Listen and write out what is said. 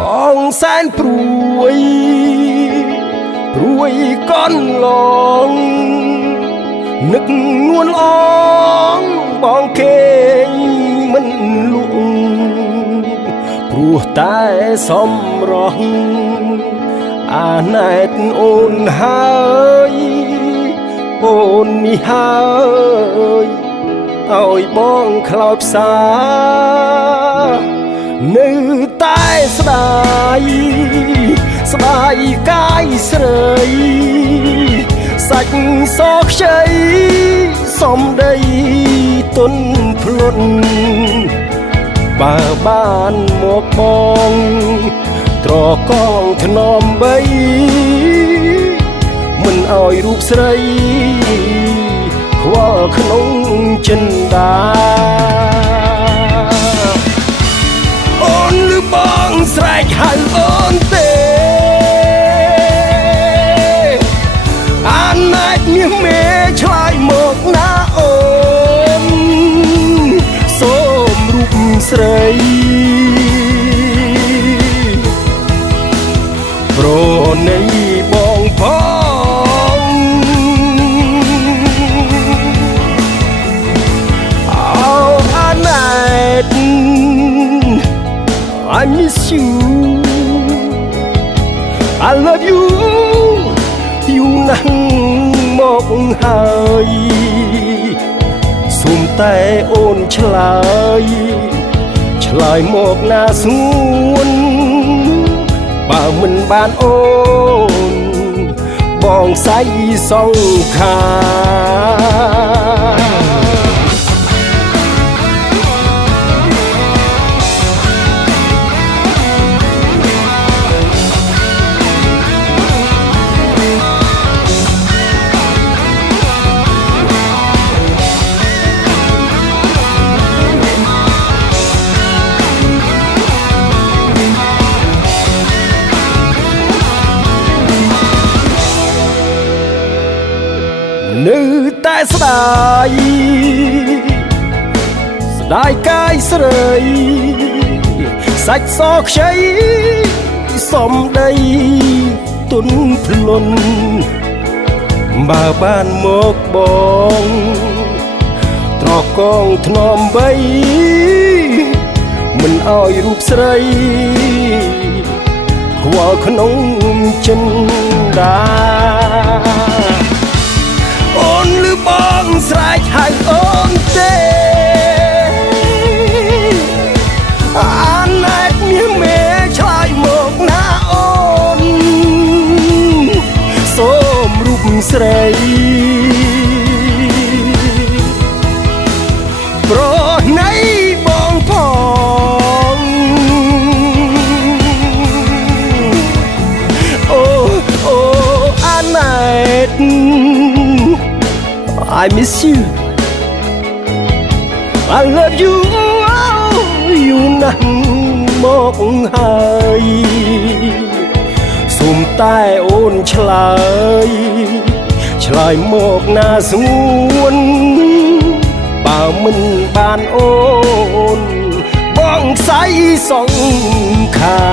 បងសែនព្រួយកន់ឡងនឹកនួនអងបងគេងមិនលក់ព្រោះតែសំរស់អាណែតអូនហើយអូននេះហើយឲ្យបងខ្លោចផ្សានៅតែស្ដាយកាយស្រីសាច់សខ្ចីសំដីទុនភ្លុនបើបានមកបងត្រកងធ្នមបីមិនឲ្យរូបស្រីខ្វល់ក្នុងចិន្តាអូនឬបងស្រែកហៅអូនទេអាណែតមាសមេឆ្លើយមកណាអូនសូមរូបស្រីប្រណីបងផងអាណែត I miss you I love you យូរណាស់មកហើយសូមតែអូនឆ្លើយមកណាសួនបើមិនបានអូនបងស្អីសង្ខានៅតែស្ដាយកាយស្រីសាច់សខ្ចីសំដីទុនភ្លុនបើបានមកបងត្រកងធ្នមបីមិនឲ្យរូបស្រីខ្វល់ក្នុងចិន្តាអូនឬបងស្រែកហៅអូនទេអាណែតមាសមេឆ្លើយមកណាអូនសូមរូបស្រីប្រណីបងផងអូអាណែតI miss you I love you យូរណាស់មកហើយសូមតែអូនឆ្លើយមកណាសួនបើមិនបានអូនបងស្អីសង្ខា